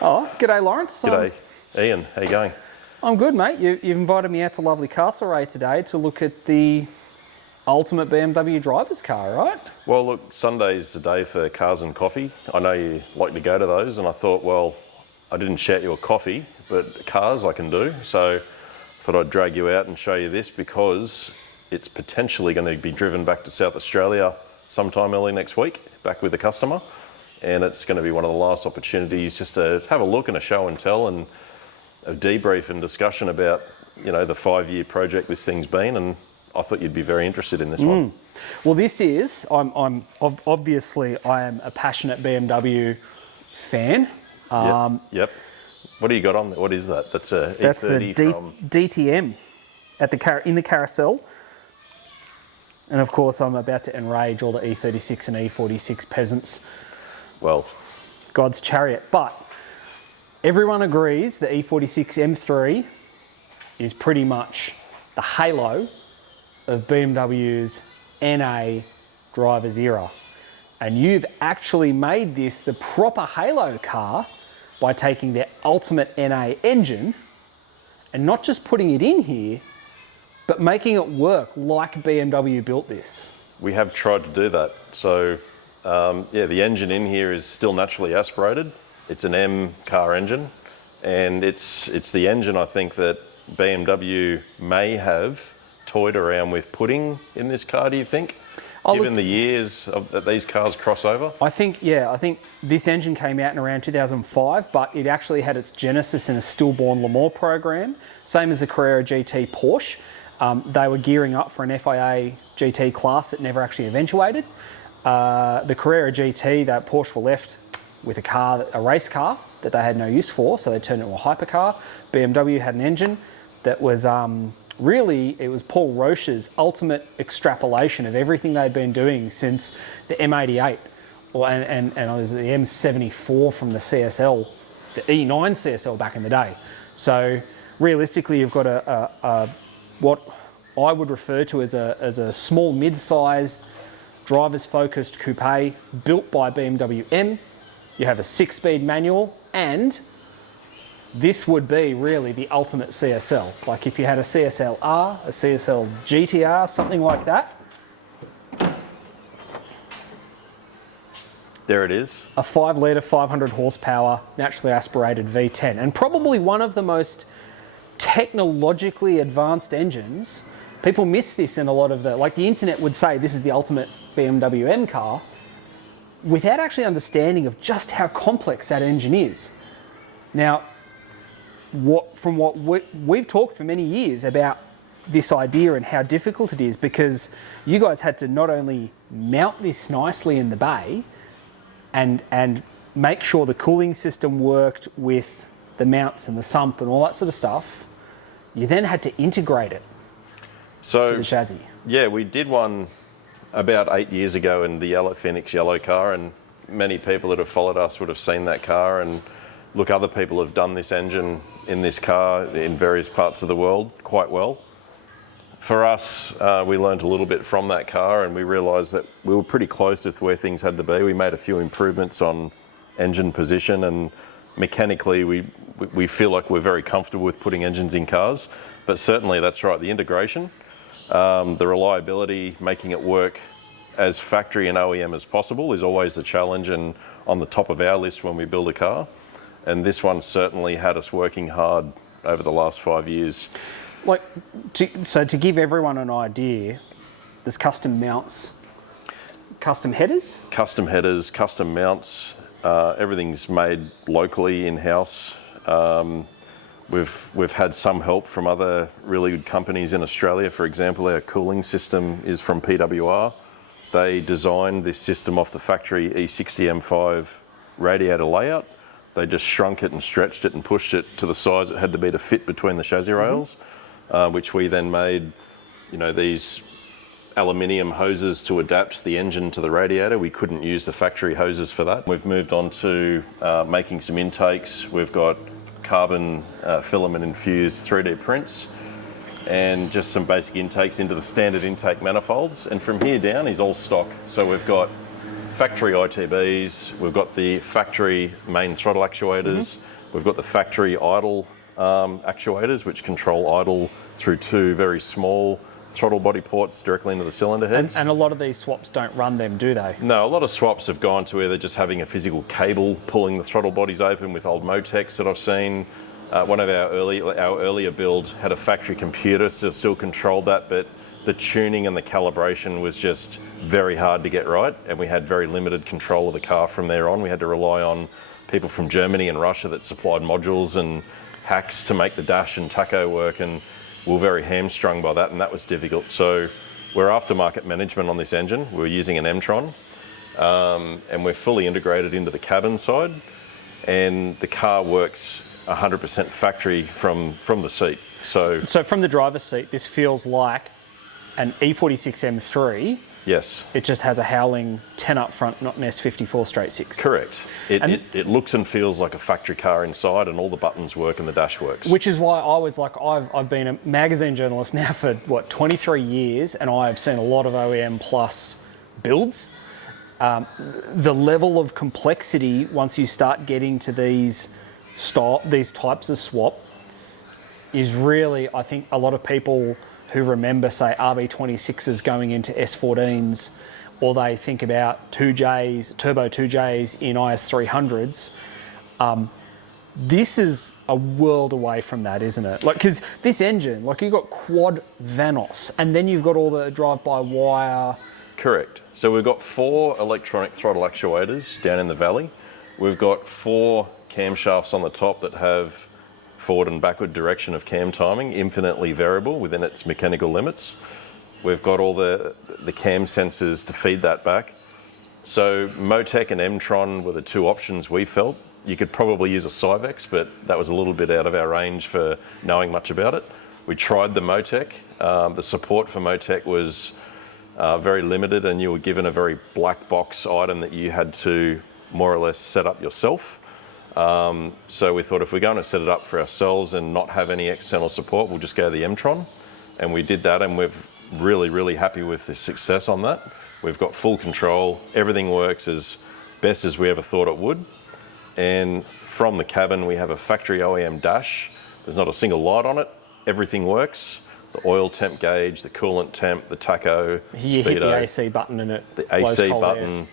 Oh, g'day, Lawrence. G'day, Ian. How you going? I'm good, mate. You've invited me out to lovely Castlereagh today to look at the ultimate BMW driver's car, right? Well, look, Sunday's the day for cars and coffee. I know you like to go to those, and I thought, well, I didn't shout you a coffee, but cars I can do. So I thought I'd drag you out and show you this because it's potentially going to be driven back to South Australia sometime early next week, back with a customer. And it's going to be one of the last opportunities just to have a look and a show and tell and a debrief and discussion about, you know, the 5-year project this thing's been. And I thought you'd be very interested in this one. Well, this is, I'm obviously I am a passionate BMW fan. Yep. What do you got on there? What is that? That's a That's E30 the from... DTM at the in the carousel. And of course, I'm about to enrage all the E36 and E46 peasants. Well, God's chariot. But everyone agrees the E46 M3 is pretty much the halo of BMW's NA driver's era. And you've actually made this the proper halo car by taking their ultimate NA engine and not just putting it in here, but making it work like BMW built this. we have tried to do that. So yeah, the engine in here is still naturally aspirated. It's an M car engine, and it's the engine I think that BMW may have toyed around with putting in this car, do you think? Given the years that these cars cross over? I think this engine came out in around 2005, but it actually had its genesis in a stillborn Le Mans program, same as the Carrera GT Porsche. They were gearing up for an FIA GT class that never actually eventuated. The Carrera GT, that Porsche were left with a race car that they had no use for, so they turned it into a hypercar. BMW had an engine that was really, it was Paul Roche's ultimate extrapolation of everything they'd been doing since the M88, and it was the M74 from the CSL, the E9 CSL back in the day. So realistically, you've got a what I would refer to as a small mid-size drivers-focused coupe built by BMW M. You have a 6-speed manual, and this would be really the ultimate CSL. Like if you had a CSL-R, a CSL GTR, something like that. There it is. A 5-litre, 500 horsepower, naturally aspirated V10. And probably one of the most technologically advanced engines. People miss this in a lot of the internet would say this is the ultimate BMW M car without actually understanding of just how complex that engine is. Now, we've talked for many years about this idea and how difficult it is, because you guys had to not only mount this nicely in the bay and make sure the cooling system worked with the mounts and the sump and all that sort of stuff, you then had to integrate it to the chassis. Yeah, we did one about 8 years ago in the Phoenix yellow car, and many people that have followed us would have seen that car. And look, other people have done this engine in this car in various parts of the world quite well. For us, we learned a little bit from that car, and we realised that we were pretty close with where things had to be. We made a few improvements on engine position, and mechanically we feel like we're very comfortable with putting engines in cars. But certainly that's right, the integration, the reliability, making it work as factory and OEM as possible is always the challenge and on the top of our list when we build a car. And this one certainly had us working hard over the last 5 years. So to give everyone an idea, there's custom mounts, custom headers? Custom headers, custom mounts, everything's made locally in-house. We've had some help from other really good companies in Australia. For example, our cooling system is from PWR. They designed this system off the factory E60 M5 radiator layout. They just shrunk it and stretched it and pushed it to the size it had to be to fit between the chassis rails, which we then made, these aluminium hoses to adapt the engine to the radiator. We couldn't use the factory hoses for that. We've moved on to making some intakes. We've got carbon filament infused 3D prints and just some basic intakes into the standard intake manifolds. And from here down is all stock. So we've got factory ITBs, we've got the factory main throttle actuators, we've got the factory idle actuators, which control idle through two very small throttle body ports directly into the cylinder heads. And a lot of these swaps don't run them, do they? No, a lot of swaps have gone to either just having a physical cable pulling the throttle bodies open with old Motecs that I've seen. One of our earlier build had a factory computer, so still controlled that, but the tuning and the calibration was just very hard to get right, and we had very limited control of the car from there on. We had to rely on people from Germany and Russia that supplied modules and hacks to make the dash and tacho work, and we were very hamstrung by that, and that was difficult. So we're aftermarket management on this engine. We're using an Emtron, and we're fully integrated into the cabin side, and the car works 100% factory from the seat. So from the driver's seat, this feels like an E46 M3. Yes. It just has a howling 10 up front, not an S54 straight six. Correct. It looks and feels like a factory car inside, and all the buttons work and the dash works. Which is why I was like, I've been a magazine journalist now for 23 years, and I've seen a lot of OEM plus builds. The level of complexity once you start getting to these types of swap is really, I think a lot of people who remember, say, RB26s going into S14s, or they think about 2Js, turbo 2Js in IS300s, this is a world away from that, isn't it? Like, because this engine, like, you've got quad Vanos, and then you've got all the drive-by-wire. Correct. So we've got 4 electronic throttle actuators down in the valley. We've got 4 camshafts on the top that have forward and backward direction of cam timing, infinitely variable within its mechanical limits. We've got all the cam sensors to feed that back. So Motec and Emtron were the 2 options we felt. You could probably use a Cyvex, but that was a little bit out of our range for knowing much about it. We tried the Motec. The support for Motec was very limited, and you were given a very black box item that you had to more or less set up yourself. So we thought, if we're going to set it up for ourselves and not have any external support, we'll just go the Emtron. And we did that, and we're really, really happy with the success on that. We've got full control. Everything works as best as we ever thought it would. And from the cabin, we have a factory OEM dash. There's not a single light on it. Everything works. The oil temp gauge, the coolant temp, the tacho, you speedo, hit the AC button and it the blows AC cold button. air.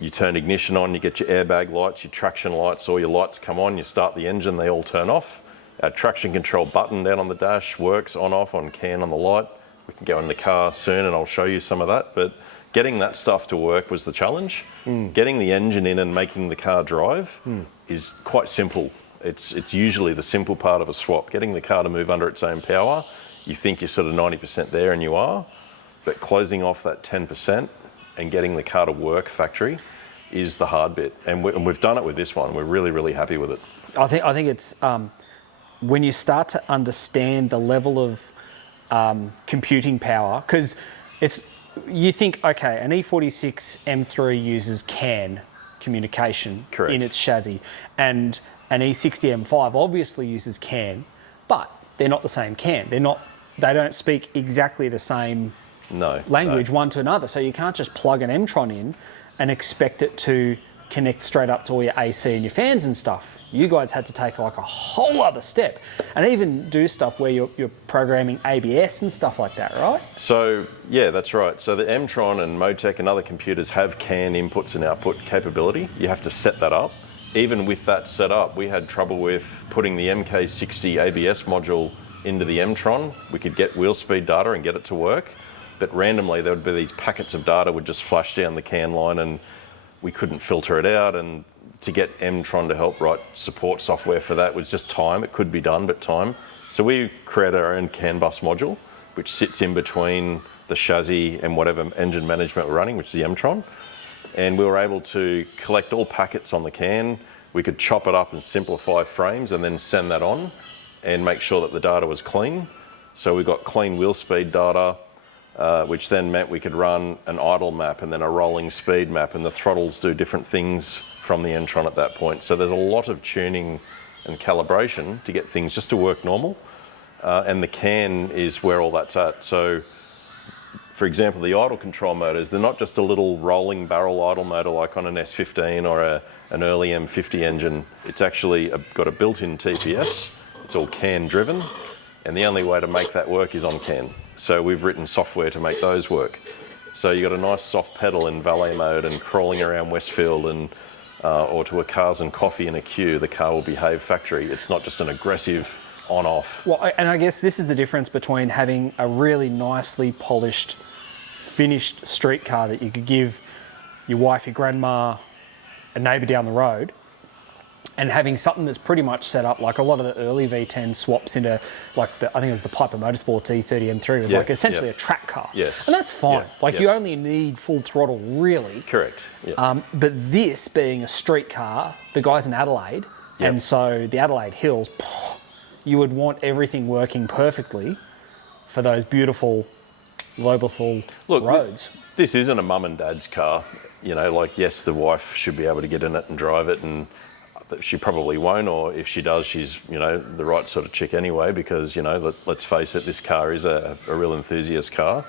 You turn ignition on, you get your airbag lights, your traction lights, all your lights come on, you start the engine, they all turn off. Our traction control button down on the dash works on, off, on can on the light. We can go in the car soon and I'll show you some of that. But getting that stuff to work was the challenge. Getting the engine in and making the car drive is quite simple. It's usually the simple part of a swap. Getting the car to move under its own power, you think you're sort of 90% there, and you are. But closing off that 10% and getting the car to work factory is the hard bit, and we've done it with this one. We're really, really happy with it. I think it's when you start to understand the level of computing power, because you think, okay, an E46 M3 uses CAN communication in its chassis, and an E60 M5 obviously uses CAN, but they're not the same CAN. They don't speak exactly the same language one to another. So you can't just plug an Emtron in and expect it to connect straight up to all your AC and your fans and stuff. You guys had to take like a whole other step and even do stuff where you're programming ABS and stuff like that, right? So yeah, that's right. So the Emtron and Motec and other computers have CAN inputs and output capability. You have to set that up. Even with that set up, we had trouble with putting the MK60 ABS module into the Emtron. We could get wheel speed data and get it to work, but randomly there would be these packets of data would just flash down the CAN line, and we couldn't filter it out. And to get Emtron to help write support software for that was just time. It could be done, but time. So we created our own CAN bus module, which sits in between the chassis and whatever engine management we're running, which is the Emtron. And we were able to collect all packets on the CAN. We could chop it up and simplify frames and then send that on and make sure that the data was clean. So we got clean wheel speed data, which then meant we could run an idle map and then a rolling speed map, and the throttles do different things from the Emtron at that point. So there's a lot of tuning and calibration to get things just to work normal. And the CAN is where all that's at. So for example, the idle control motors, they're not just a little rolling barrel idle motor like on an S15 or an early M50 engine. It's actually got a built-in TPS. It's all CAN driven, and the only way to make that work is on CAN. So we've written software to make those work. So you've got a nice soft pedal in valet mode and crawling around Westfield and or to a cars and coffee in a queue, the car will behave factory. It's not just an aggressive on-off. Well, and I guess this is the difference between having a really nicely polished, finished street car that you could give your wife, your grandma, a neighbour down the road, and having something that's pretty much set up like a lot of the early V10 swaps into, like I think it was the Piper Motorsports E30 M3. It was like essentially a track car. Yes. And that's fine. You only need full throttle, really. Correct. Yep. But this being a street car, the guy's in Adelaide, and so the Adelaide Hills, you would want everything working perfectly for those beautiful, low-level roads. This isn't a mum and dad's car. You know, like, yes, the wife should be able to get in it and drive it, and she probably won't, or if she does, she's, you know, the right sort of chick anyway, because, you know, let's face it, this car is a real enthusiast car.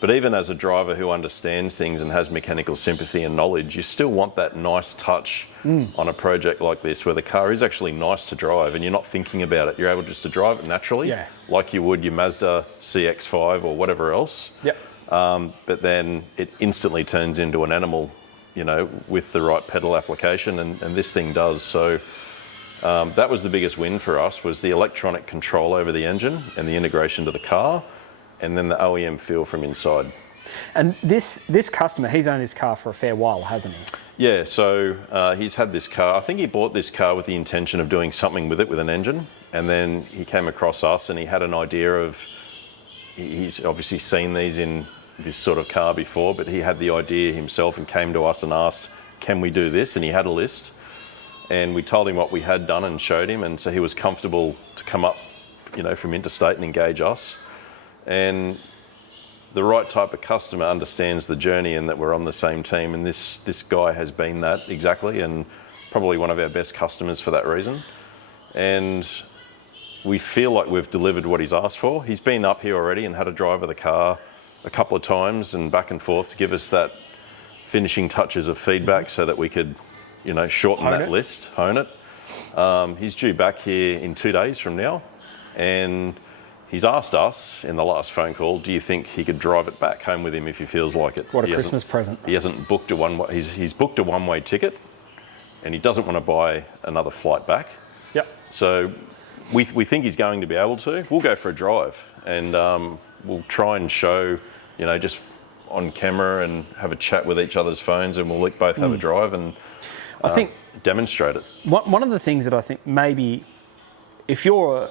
But even as a driver who understands things and has mechanical sympathy and knowledge, you still want that nice touch on a project like this, where the car is actually nice to drive and you're not thinking about it. You're able just to drive it naturally, like you would your Mazda CX-5 or whatever else. Yep. But then it instantly turns into an animal, you know, with the right pedal application, and this thing does. So that was the biggest win for us, was the electronic control over the engine and the integration to the car, and then the OEM feel from inside. And this customer, he's owned this car for a fair while, hasn't he? Yeah, so he's had this car. I think he bought this car with the intention of doing something with it, with an engine, and then he came across us and he had an idea of, he's obviously seen these in this sort of car before, but he had the idea himself and came to us and asked, can we do this? And he had a list, and we told him what we had done and showed him, and so he was comfortable to come up, you know, from interstate and engage us. And the right type of customer understands the journey and that we're on the same team, and this guy has been that exactly, and probably one of our best customers for that reason. And we feel like we've delivered what he's asked for. He's been up here already and had a drive of the car a couple of times and back and forth to give us that finishing touches of feedback so that we could, you know, shorten that list, hone it. He's due back here in 2 days from now, and he's asked us in the last phone call, do you think he could drive it back home with him if he feels like it? What a Christmas present. He hasn't booked a one-way, he's booked a one-way ticket, and he doesn't want to buy another flight back. Yep. So we think he's going to be able to. We'll go for a drive, and we'll try and show, you know, just on camera and have a chat with each other's phones, and we'll both have a drive and I think demonstrate it. One of the things that I think maybe, if you're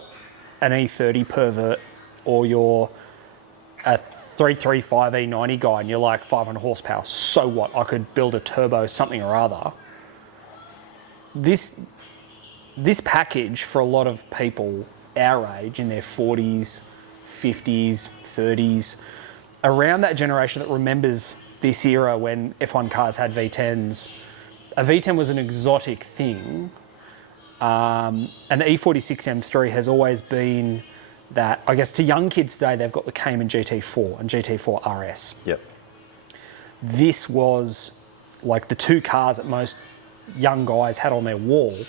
an E30 pervert or you're a 335 E90 guy and you're like 500 horsepower, so what? I could build a turbo something or other. This package for a lot of people our age, in their 40s, 50s, 30s, around that generation that remembers this era when F1 cars had V10s, a V10 was an exotic thing. And the E46 M3 has always been that, I guess, to young kids today, they've got the Cayman GT4 and GT4 RS. Yep. This was like the two cars that most young guys had on their wall,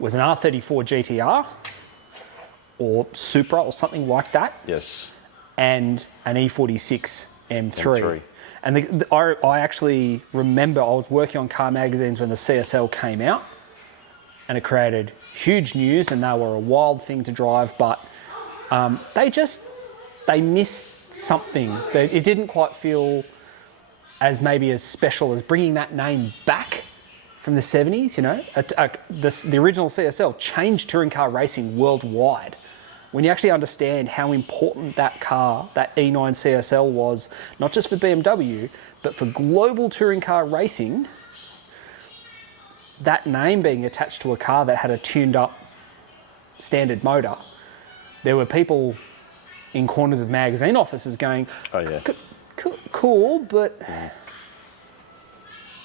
was an R34 GTR or Supra or something like that. Yes. And an E46 M3. And I actually remember I was working on car magazines when the CSL came out, and it created huge news, and they were a wild thing to drive, but they missed something. It didn't quite feel as special as bringing that name back from the 70s, you know. The original CSL changed touring car racing worldwide. When you actually understand how important that car, that E9 CSL was, not just for BMW, but for global touring car racing, that name being attached to a car that had a tuned up standard motor, there were people in corners of magazine offices going, oh yeah, cool, but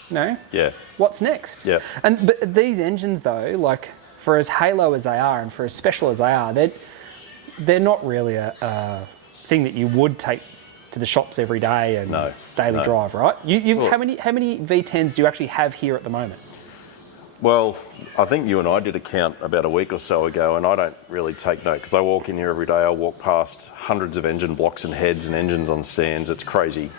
no, yeah, what's next? Yeah. But these engines though, like, for as halo as they are and for as special as they are, they're not really a thing that you would take to the shops every day and daily no. drive, right? How many V10s do you actually have here at the moment? Well, I think you and I did a count about a week or so ago, and I don't really take note because I walk in here every day. I walk past hundreds of engine blocks and heads and engines on stands. It's crazy.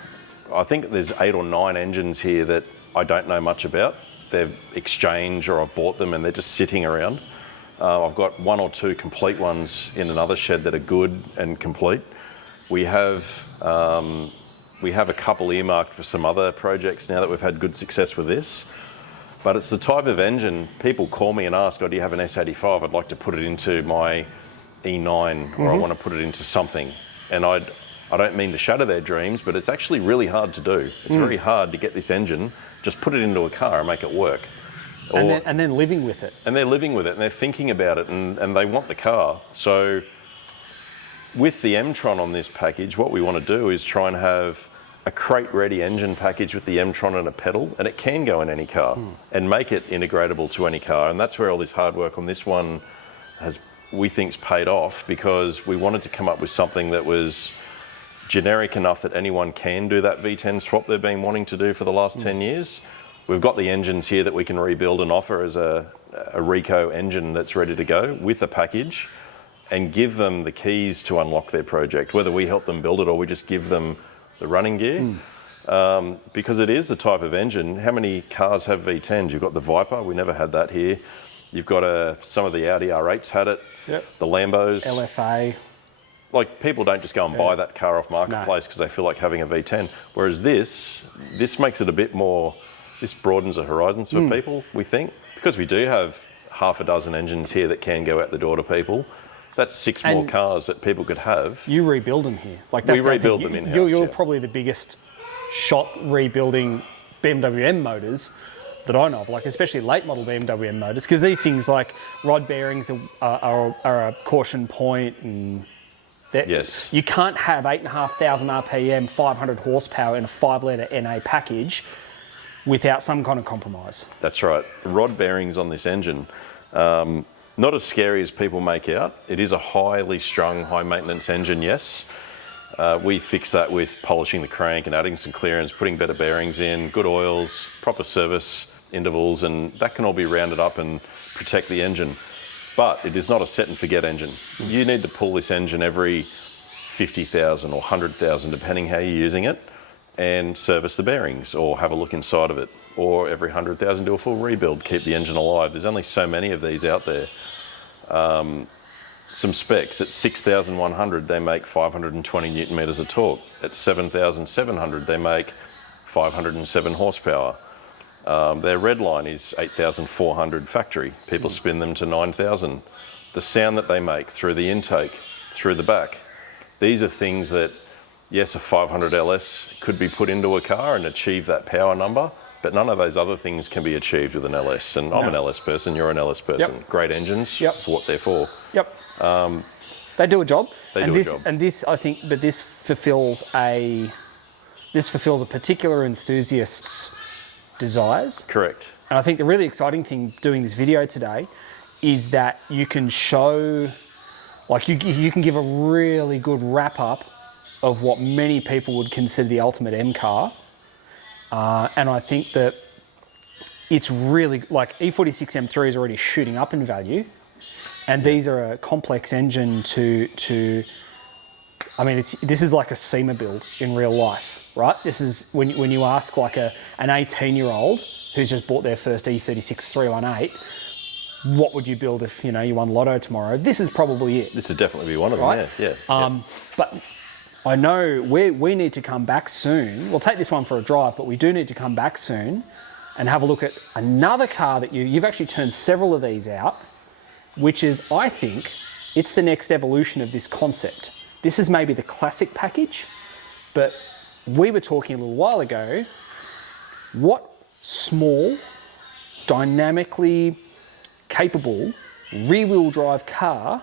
I think there's 8 or 9 engines here that I don't know much about. They've exchanged or I've bought them and they're just sitting around. I've got 1 or 2 complete ones in another shed that are good and complete. We have a couple earmarked for some other projects now that we've had good success with this. But it's the type of engine, people call me and ask, oh, do you have an S85? I'd like to put it into my E9 or I want to put it into something. And I don't mean to shatter their dreams, but it's actually really hard to do. It's very hard to get this engine, just put it into a car and make it work. And then living with it. And they're living with it and they're thinking about it and they want the car. So with the Emtron on this package, what we want to do is try and have a crate-ready engine package with the Emtron and a pedal, and it can go in any car, and make it integratable to any car. And that's where all this hard work on this one we think's paid off, because we wanted to come up with something that was generic enough that anyone can do that V10 swap they've been wanting to do for the last 10 years. We've got the engines here that we can rebuild and offer as a Rico engine that's ready to go with a package, and give them the keys to unlock their project, whether we help them build it or we just give them the running gear, because it is the type of engine. How many cars have V10s? You've got the Viper, we never had that here. You've got some of the Audi R8s had it, the Lambos. LFA. Like, people don't just go and buy that car off Marketplace because they feel like having a V10. Whereas this makes it a bit more, this broadens the horizons for people, we think. Because we do have half a dozen engines here that can go out the door to people. That's 6 more cars that people could have. You rebuild them here. Like, we rebuild them in-house. You're probably the biggest shop rebuilding BMW M motors that I know of, like especially late model BMW M motors, because these things like rod bearings are a caution point, and you can't have 8,500 RPM, 500 horsepower in a 5-litre NA package without some kind of compromise. That's right. Rod bearings on this engine, not as scary as people make out. It is a highly strung, high maintenance engine, yes. We fix that with polishing the crank and adding some clearance, putting better bearings in, good oils, proper service intervals, and that can all be rounded up and protect the engine. But it is not a set and forget engine. You need to pull this engine every 50,000 or 100,000, depending how you're using it, and service the bearings or have a look inside of it. Or every 100,000 do a full rebuild, keep the engine alive. There's only so many of these out there. Some specs, at 6,100 they make 520 newton meters of torque. At 7,700 they make 507 horsepower. Their red line is 8,400 factory. People spin them to 9,000. The sound that they make through the intake, through the back, these are things that, yes, a 500 LS could be put into a car and achieve that power number, but none of those other things can be achieved with an LS. And I'm an LS person, you're an LS person. Great engines for what they're for. They do a job. And this, I think, but this fulfills a particular enthusiast's desires. Correct. And I think the really exciting thing doing this video today is that you can show, like you can give a really good wrap up of what many people would consider the ultimate M car. And I think that it's really, like, E46 M3 is already shooting up in value, and these are a complex engine to I mean, this is like a SEMA build in real life, right? This is when you ask like an 18-year-old who's just bought their first E36 318, what would you build if, you know, you won Lotto tomorrow? This is probably it. This would definitely be one of them, yeah. But I know we need to come back soon. We'll take this one for a drive, but we do need to come back soon and have a look at another car that you've actually turned several of these out, which is, I think, it's the next evolution of this concept. This is maybe the classic package, but we were talking a little while ago, what small, dynamically capable, rear-wheel drive car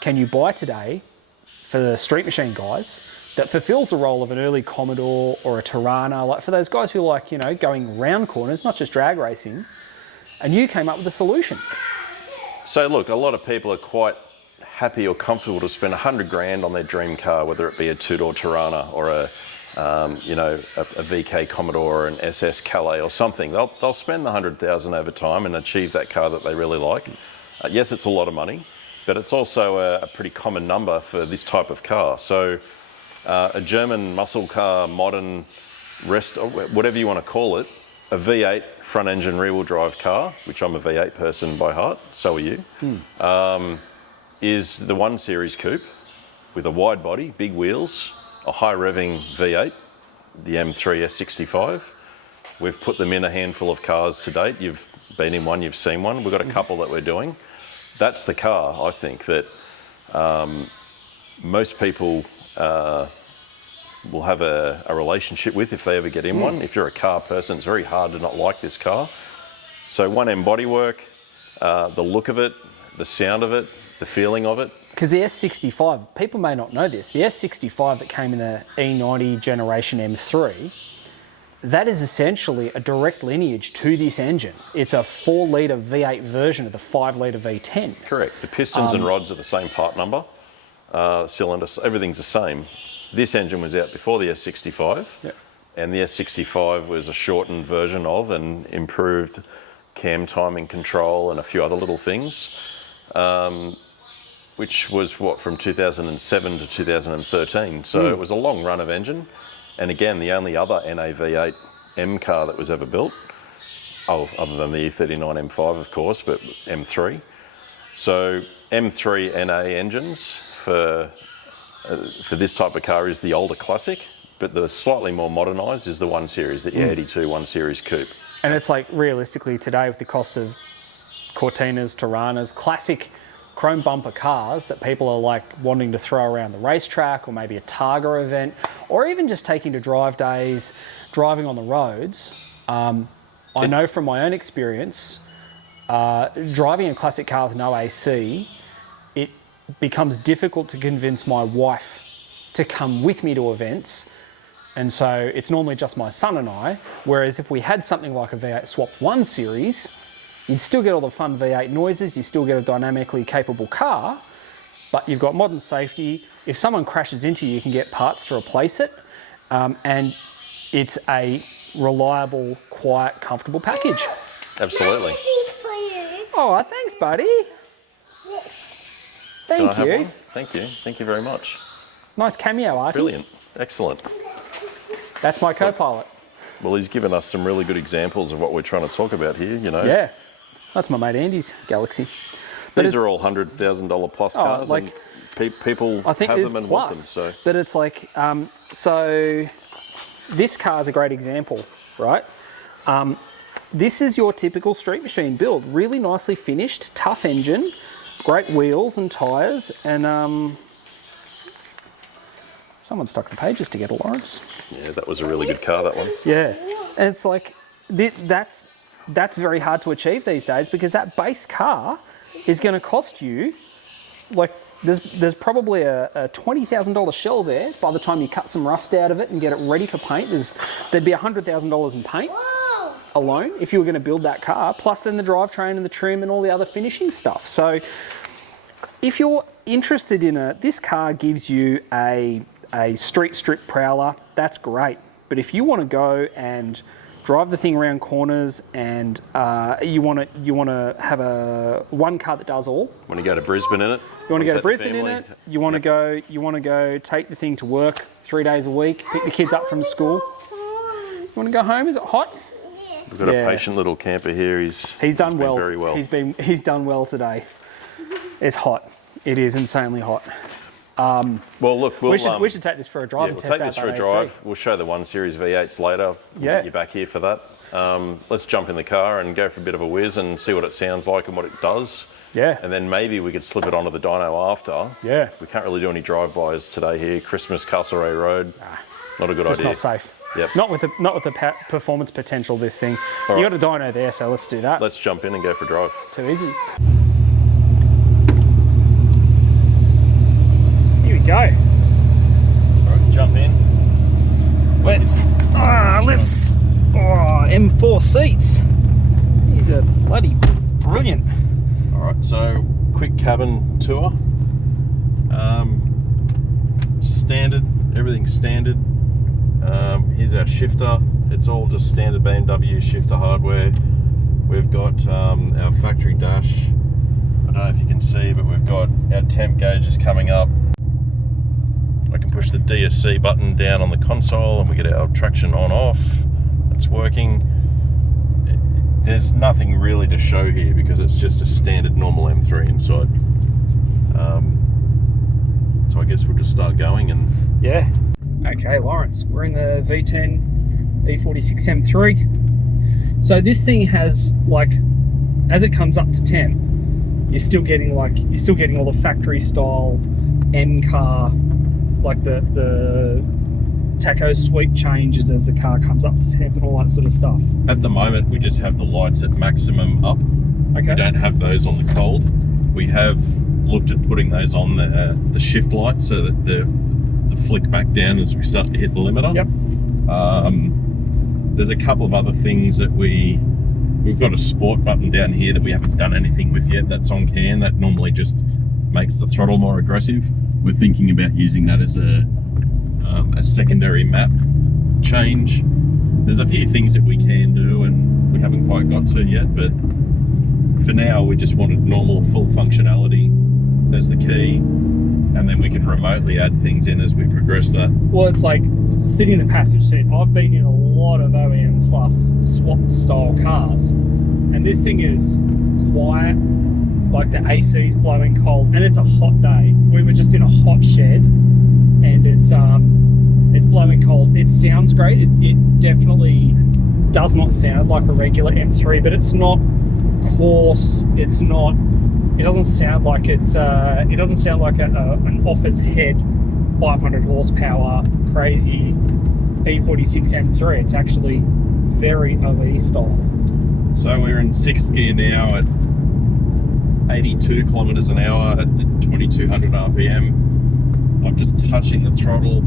can you buy today for the street machine guys that fulfills the role of an early Commodore or a Tirana, like for those guys who like, you know, going round corners, not just drag racing, and you came up with a solution. So look, a lot of people are quite happy or comfortable to spend 100 grand on their dream car, whether it be a two-door Tirana or a VK Commodore or an SS Calais or something. They'll spend the 100,000 over time and achieve that car that they really like. Yes, it's a lot of money, but it's also a pretty common number for this type of car. So a German muscle car, modern, whatever you want to call it, a V8 front engine rear wheel drive car, which I'm a V8 person by heart, so are you, is the 1 Series coupe with a wide body, big wheels, a high revving V8, the M3 S85. We've put them in a handful of cars to date. You've been in one, you've seen one. We've got a couple that we're doing. That's the car, I think, that most people will have a relationship with if they ever get in one. If you're a car person, it's very hard to not like this car. So 1M bodywork, the look of it, the sound of it, the feeling of it. Because the S65, people may not know this, the S65 that came in the E90 generation M3, that is essentially a direct lineage to this engine. It's a 4-litre V8 version of the 5-litre V10. Correct. The pistons and rods are the same part number, cylinders, everything's the same. This engine was out before the S65, and the S65 was a shortened version of and improved cam timing control and a few other little things, which was from 2007 to 2013. So it was a long run of engine. And again, the only other NA V8 M car that was ever built, other than the E39 M5, of course, but M3. So M3 NA engines for this type of car is the older classic, but the slightly more modernised is the 1 Series, the E82 1 Series coupe. And it's like, realistically today, with the cost of Cortinas, Tiranas, classic chrome bumper cars that people are like wanting to throw around the racetrack, or maybe a Targa event, or even just taking to drive days, driving on the roads. I know from my own experience, driving a classic car with no AC, it becomes difficult to convince my wife to come with me to events. And so it's normally just my son and I, whereas if we had something like a V8 swapped 1 Series, you'd still get all the fun V8 noises, you still get a dynamically capable car, but you've got modern safety. If someone crashes into you, you can get parts to replace it. And it's a reliable, quiet, comfortable package. Absolutely. Oh, thanks, buddy. Thank you. Thank you. Thank you very much. Nice cameo, Artie. Brilliant. Excellent. That's my co-pilot. Well, he's given us some really good examples of what we're trying to talk about here, you know. Yeah. That's my mate Andy's Galaxy. But these are all $100,000 plus cars, and people have them and want them. So. But it's like, so this car is a great example, right? This is your typical street machine build. Really nicely finished, tough engine, great wheels and tyres, and someone stuck the pages together, Lawrence. Yeah, that was a really good car, that one. Yeah, and it's like, that's very hard to achieve these days, because that base car is going to cost you, like, there's probably a $20,000 shell there by the time you cut some rust out of it and get it ready for paint. There'd be $100,000 in paint alone if you were going to build that car, plus then the drivetrain and the trim and all the other finishing stuff. So if you're interested in this car gives you a street strip prowler, that's great. But if you want to go and drive the thing around corners, and you want to have one car that does all. Want to go to Brisbane in it? You want to go to Brisbane in it. You want to go take the thing to work 3 days a week. Pick the kids up from school. You want to go home? Is it hot? We've got a patient little camper here. He's done well. Very well. He's done well today. It's hot. It is insanely hot. Well, look, we should take this for a drive and test out that AC. We'll take this for a drive. We'll show the 1 Series V8s later. We'll get you back here for that. Let's jump in the car and go for a bit of a whiz and see what it sounds like and what it does. Yeah. And then maybe we could slip it onto the dyno after. Yeah. We can't really do any drive-bys today here. Christmas, Castlereagh Road. Not a good idea. It's not safe. Yep. Not with the performance potential of this thing. You got a dyno there, so let's do that. Let's jump in and go for a drive. Too easy. Here we go. All right, jump in. Let's M4 seats. These are bloody brilliant. All right, so quick cabin tour. Standard, everything's standard. Here's our shifter. It's all just standard BMW shifter hardware. We've got our factory dash. I don't know if you can see, but we've got our temp gauges coming up. I can push the DSC button down on the console and we get our traction on off. It's working. There's nothing really to show here because it's just a standard normal M3 inside. So I guess we'll just start going and... Yeah. Okay, Lawrence, we're in the V10 E46 M3. So this thing has, like, as it comes up to temp, you're still getting all the factory style M car, like the tacho sweep changes as the car comes up to temp and all that sort of stuff. At the moment, we just have the lights at maximum up. Okay. We don't have those on the cold. We have looked at putting those on the shift lights so that the flick back down as we start to hit the limiter. Yep. There's a couple of other things that we've got a sport button down here that we haven't done anything with yet. That's on CAN. That normally just makes the throttle more aggressive. We're thinking about using that as a secondary map change. There's a few things that we can do and we haven't quite got to yet, but for now we just wanted normal full functionality as the key, and then we can remotely add things in as we progress that. Well, it's like sitting in the passenger seat. I've been in a lot of OEM plus swapped style cars, and this thing is quiet. Like the AC's blowing cold, and it's a hot day. We were just in a hot shed, and it's blowing cold. It sounds great. It definitely does not sound like a regular M3, but it's not coarse. It doesn't sound like an off its head 500 horsepower crazy E46 M3. It's actually very OE style. So we're in 6th gear now at 82 kilometers an hour at 2200 RPM. I'm just touching the throttle.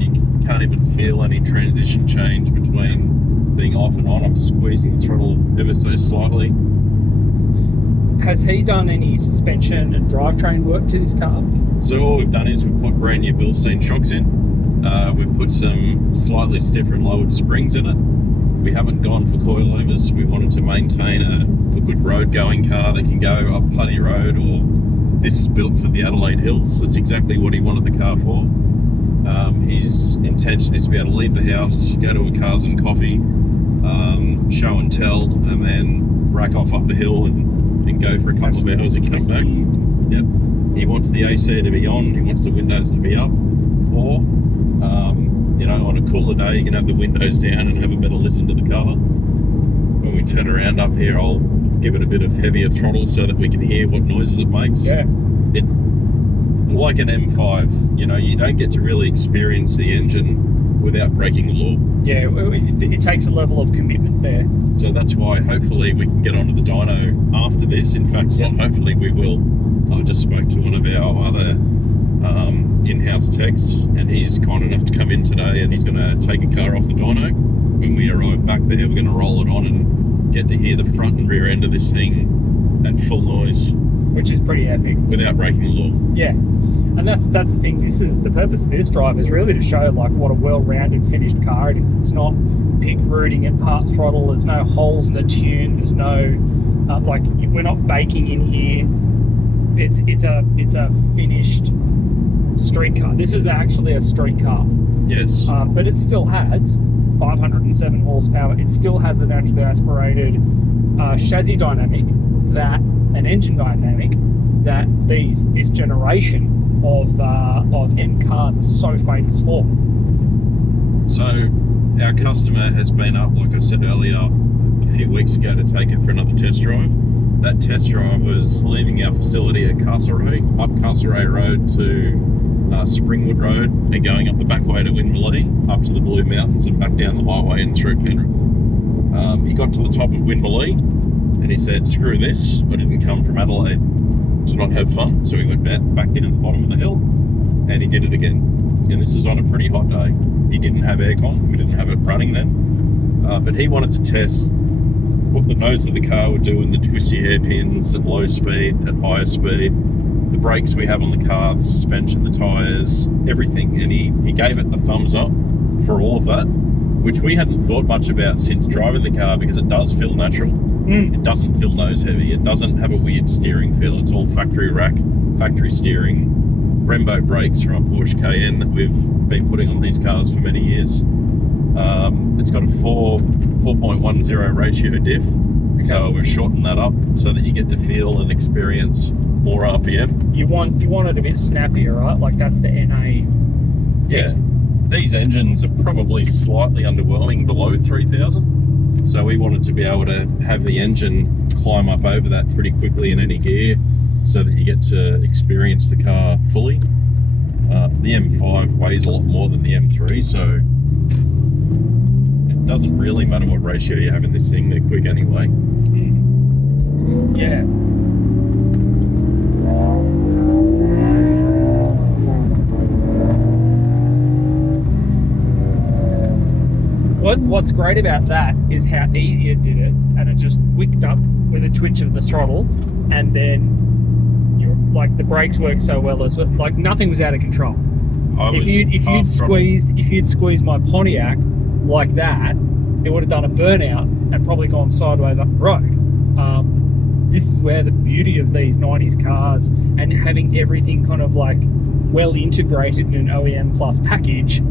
You can't even feel any transition change between being off and on. I'm squeezing the throttle ever so slightly. Has he done any suspension and drivetrain work to this car? So all we've done is we've put brand new Bilstein shocks in. We've put some slightly stiffer and lowered springs in it. We haven't gone for coilovers. We wanted to maintain a good road going car that can go up Putty Road, or this is built for the Adelaide Hills. That's exactly what he wanted the car for. His intention is to be able to leave the house, go to a Cars and Coffee, show and tell, and then rack off up the hill and go for a couple of hours and come back. Yep. He wants the AC to be on, he wants the windows to be up, or on a cooler day you can have the windows down and have a better listen to the car. When we turn around up here, I'll give it a bit of heavier throttle so that we can hear what noises it makes. Yeah. It, like an M5, you don't get to really experience the engine without breaking the law. Yeah, it takes a level of commitment there. So that's why hopefully we can get onto the dyno after this. In fact, hopefully we will. I just spoke to one of our other in-house techs, and he's kind enough to come in today, and he's going to take a car off the dyno. When we arrive back there, we're going to roll it on and get to hear the front and rear end of this thing at full noise, which is pretty epic, without breaking the law. Yeah, and that's the thing. This is the purpose of this drive, is really to show like what a well-rounded finished car it is. It's not pig rooting at part throttle. There's no holes in the tune. There's no we're not baking in here. It's a finished street car. This is actually a street car. Yes. But it still has 507 horsepower. It still has the naturally aspirated chassis dynamic, an engine dynamic that this generation of M cars are so famous for. So our customer has been up, like I said earlier, a few weeks ago to take it for another test drive. That test drive was leaving our facility at Castlereagh, up Castlereagh Road to Springwood Road, and going up the back way to Winmalee, up to the Blue Mountains and back down the highway and through Penrith. He got to the top of Winmalee and he said, screw this, I didn't come from Adelaide to not have fun. So he went back down at the bottom of the hill and he did it again. And this is on a pretty hot day. He didn't have aircon, we didn't have it running then, but he wanted to test what the nose of the car would do in the twisty hairpins at low speed, at higher speed. the brakes we have on the car, the suspension, the tyres, everything. And he gave it the thumbs up for all of that, which we hadn't thought much about since driving the car, because it does feel natural. It doesn't feel nose heavy. It doesn't have a weird steering feel. It's all factory rack, factory steering, Brembo brakes from a Porsche Cayenne that we've been putting on these cars for many years. It's got a 4.10 ratio diff. Okay. So we've shortened that up so that you get to feel and experience more RPM. You want it a bit snappier, right? Like that's the NA. Yeah. These engines are probably slightly underwhelming below 3,000. So we wanted to be able to have the engine climb up over that pretty quickly in any gear so that you get to experience the car fully. The M5 weighs a lot more than the M3, so it doesn't really matter what ratio you have in this thing, they're quick anyway. Yeah. What's great about that is how easy it did it, and it just wicked up with a twitch of the throttle, and then you're like, the brakes work so well as well, like nothing was out of control. If you'd squeezed my Pontiac like that, it would have done a burnout and probably gone sideways up the road. This is where the beauty of these 90s cars and having everything kind of like well integrated in an OEM plus package,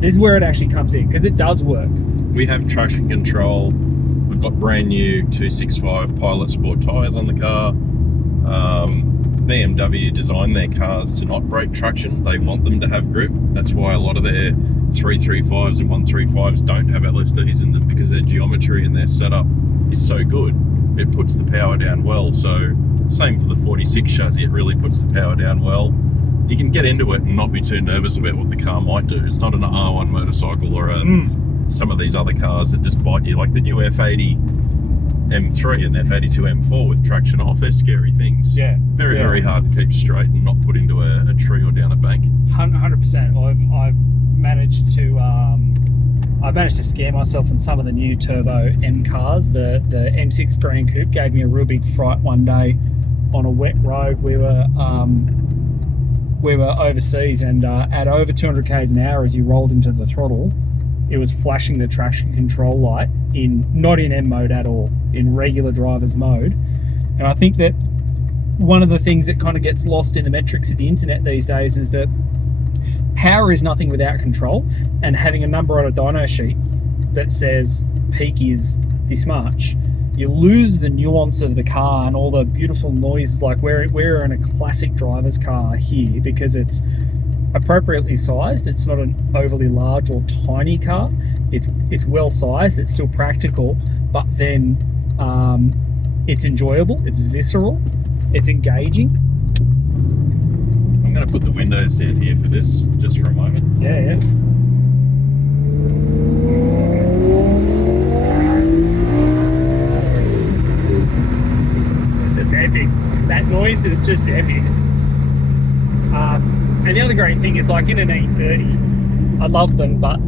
this is where it actually comes in, because it does work. We have traction control. We've got brand new 265 Pilot Sport tyres on the car. BMW designed their cars to not break traction. They want them to have grip. That's why a lot of their 335s and 135s don't have LSDs in them, because their geometry and their setup is so good. It puts the power down well. So same for the 46 chassis, it really puts the power down well. You can get into it and not be too nervous about what the car might do. It's not an R1 motorcycle or some of these other cars that just bite you, like the new F80 M3 and F82 M4 with traction off. They're scary things. Yeah. Very hard to keep straight and not put into a tree or down a bank. 100%. I've managed to scare myself in some of the new turbo M cars. The M6 Grand Coupe gave me a real big fright one day on a wet road. We were overseas, and at over 200 k's an hour, as you rolled into the throttle, it was flashing the traction control light not in M mode at all, in regular driver's mode. And I think that one of the things that kind of gets lost in the metrics of the internet these days is that power is nothing without control, and having a number on a dyno sheet that says peak is this much, you lose the nuance of the car and all the beautiful noises. Like we're in a classic driver's car here because it's appropriately sized. It's not an overly large or tiny car. It's well sized. It's still practical, but then it's enjoyable. It's visceral. It's engaging. I'm going to put the windows down here for this just for a moment. Yeah. It's just epic. That noise is just epic. And the other great thing is, like in an E30, I love them, but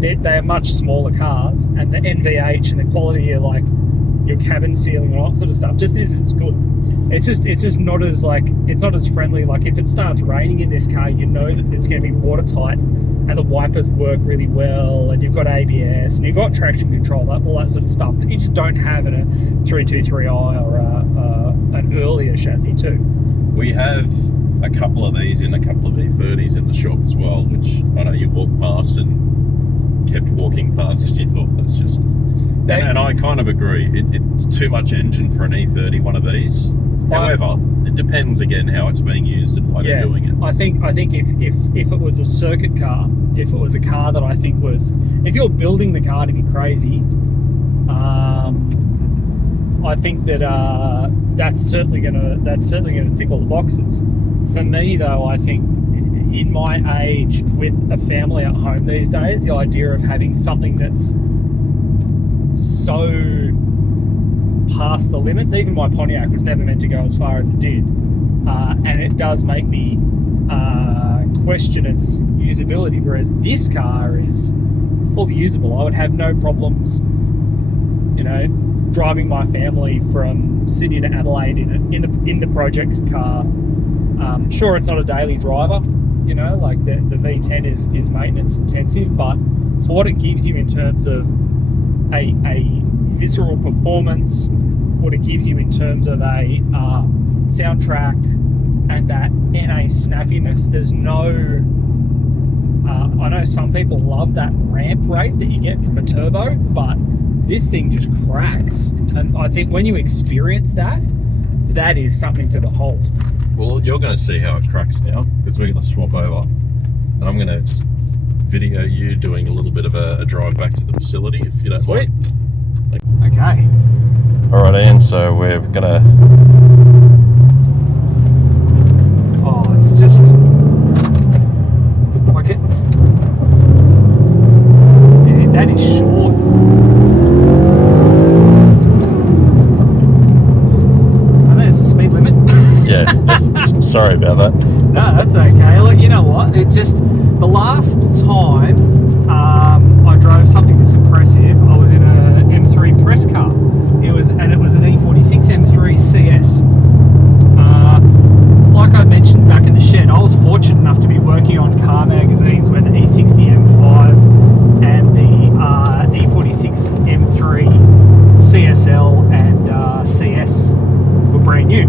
they're much smaller cars, and the NVH and the quality of like your cabin sealing and all that sort of stuff just isn't as good. It's just not as like, it's not as friendly. Like if it starts raining in this car, you know that it's going to be watertight, and the wipers work really well, and you've got ABS and you've got traction control, all that sort of stuff that you just don't have in a 323i or an earlier chassis too. We have a couple of these in a couple of E30s in the shop as well, which I know you walked past and kept walking past because you thought that's just... And I kind of agree. It's too much engine for an E30, one of these. However, it depends again how it's being used and why they're doing it. I think if it was a circuit car, if it was a car that I think was... If you're building the car to be crazy, I think that that's certainly gonna tick all the boxes. For me though, I think in my age with a family at home these days, the idea of having something that's so past the limits, even my Pontiac was never meant to go as far as it did, and it does make me question its usability, whereas this car is fully usable. I would have no problems, you know, driving my family from Sydney to Adelaide in the project car Sure, it's not a daily driver, you know, like the V10 is maintenance intensive, but for what it gives you in terms of a visceral performance, what it gives you in terms of a soundtrack and that NA snappiness, there's no... I know some people love that ramp rate that you get from a turbo, but this thing just cracks. And I think when you experience that, that is something to behold. Well, you're going to see how it cracks now, because we're going to swap over. And I'm going to just video you doing a little bit of a drive back to the facility, if you don't mind. Okay. All right, Ian, so we're going to... Oh, it's just... like it... that is short. I know it's a speed limit. Yeah, sorry about that. No, that's okay. Look, you know what? It just... the last time I drove something this impressive, I was in a M3 press car. It was an E46 M3 CS. Like I mentioned back in the shed, I was fortunate enough to be working on car magazines when the E60 M5 and the E46 M3 CSL and CS were brand new.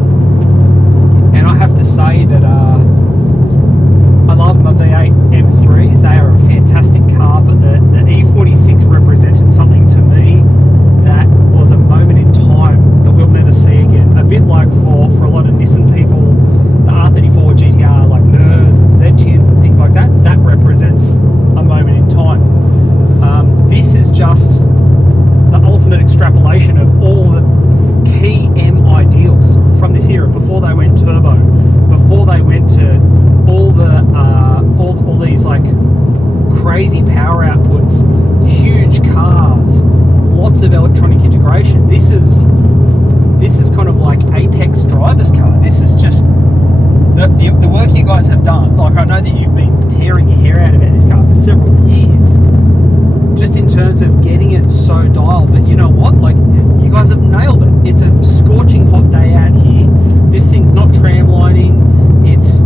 And I have to say that I love my V8 M3s. They are a fantastic car, but the E46 represented something to me that was a moment in time that we'll never see again. A bit like for a lot of Nissan people, the R34 GTR, like NERS and Z-Chins and things like that, that represents a moment in time. This is just the ultimate extrapolation of all the key M ideals from this era, before they went turbo, before they went to all these like crazy power outputs, huge cars, lots of electronic integration. This is kind of like apex driver's car. This is just the work you guys have done. Like, I know that you've been tearing your hair out about this car for several years, just in terms of getting it so dialed. But you know what? Like, you guys have nailed it. It's a scorching hot day out here. This thing's not tramlining. It's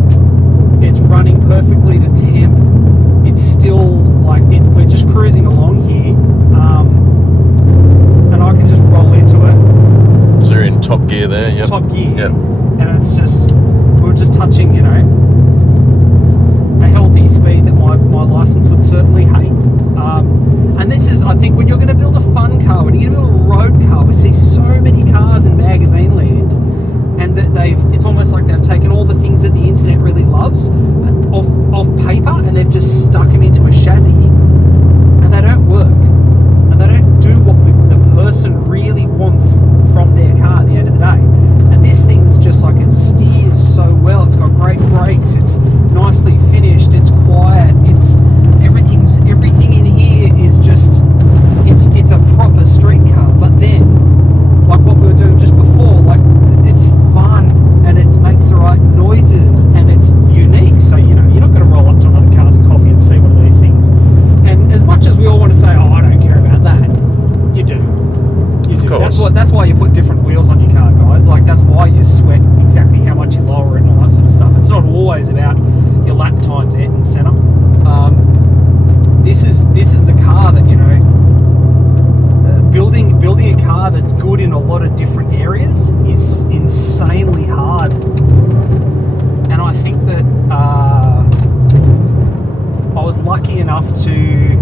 running perfectly to temp. It's still like we're just cruising along here, and I can just roll into it. So you're in top gear there, yep. Top gear. Yep. And it's just, we're just touching, you know, a healthy speed that my license would certainly hate. And this is, I think, when you're going to build a fun car, when you're going to build a road car, we see so many cars in magazine land, and that it's almost like they've taken all the things that the internet really loves off paper, and they've just stuck them into a chassis, and they don't work, and they don't do what the person really wants from their car at the end of the day. And this thing's just like, it steers so well, it's got great brakes, it's nicely finished, it's quiet, it's everything in here is just, it's a proper street car. But then, like what we were doing just before, like, it's fun, and it makes the right noises, and it's unique. So, you know, you're not going to roll up to another Cars and Coffee and see one of these things. And as much as we all want to say, oh, I don't care about that, you do. You do. That's why you put different wheels on your car, guys. Like, that's why you sweat exactly how much you lower it and all that sort of stuff. It's not always about your lap times out and centre. This is the car that, you know, building a car that's good in a lot of different areas is insanely hard. And I think that I was lucky enough to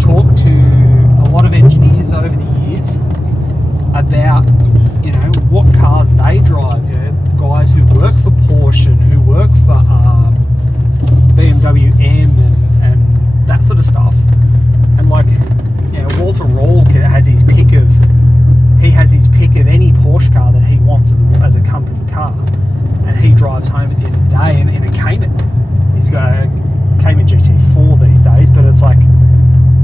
talk to a lot of engineers over the years about, you know, what cars they drive. You know, guys who work for Porsche and who work for BMW M and that sort of stuff. And like, you know, Walter Rourke has his pick of any Porsche car that he wants as a company car, and he drives home at the end of the day in a Cayman. He's got a Cayman GT4 these days, but it's like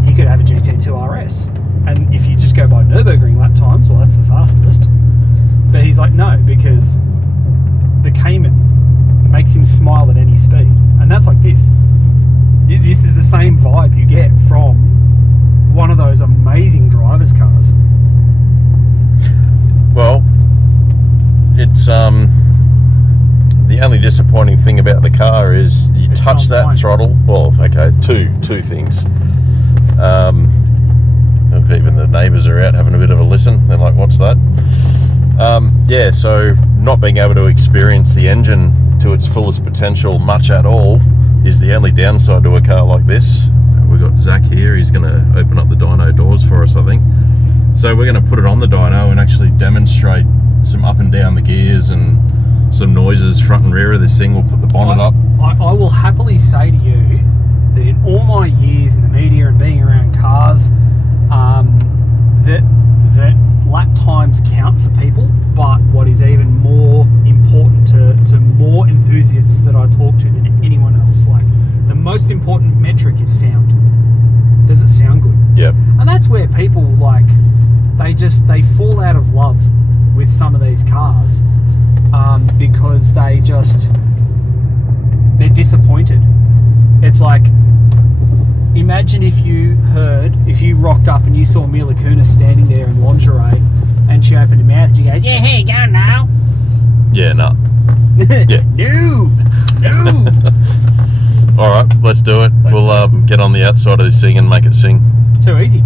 he could have a GT2 RS. And if you just go by Nürburgring lap times, well, that's the fastest. But he's like, no, because the Cayman makes him smile at any speed. And that's like this. This is the same vibe you get from one of those amazing driver's cars. Well, it's the The only disappointing thing about the car is you It's touch not that mine. throttle. Well, okay, two things. Even the neighbours are out having a bit of a listen. They're like, "What's that?" Yeah, so not being able to experience the engine to its fullest potential much at all is the only downside to a car like this. We've got Zach here. He's going to open up the dyno doors for us, I think. So we're going to put it on the dyno and actually demonstrate some up and down the gears and some noises front and rear of this thing. We'll put the bonnet up. I will happily say to you that in all my years in the media and being around cars, that lap times count for people, but what is even more important to more enthusiasts that I talk to than anyone else, like the most important metric is sound. Does it sound good? Yep. And that's where people like they fall out of love with some of these cars because they're disappointed. It's like, imagine if you rocked up and you saw Mila Kunis standing there in lingerie and she opened her mouth and she goes, "Yeah, here you go now." Yeah, no. Yeah. No. All right, let's do it. We'll get on the outside of this thing and make it sing. Too easy.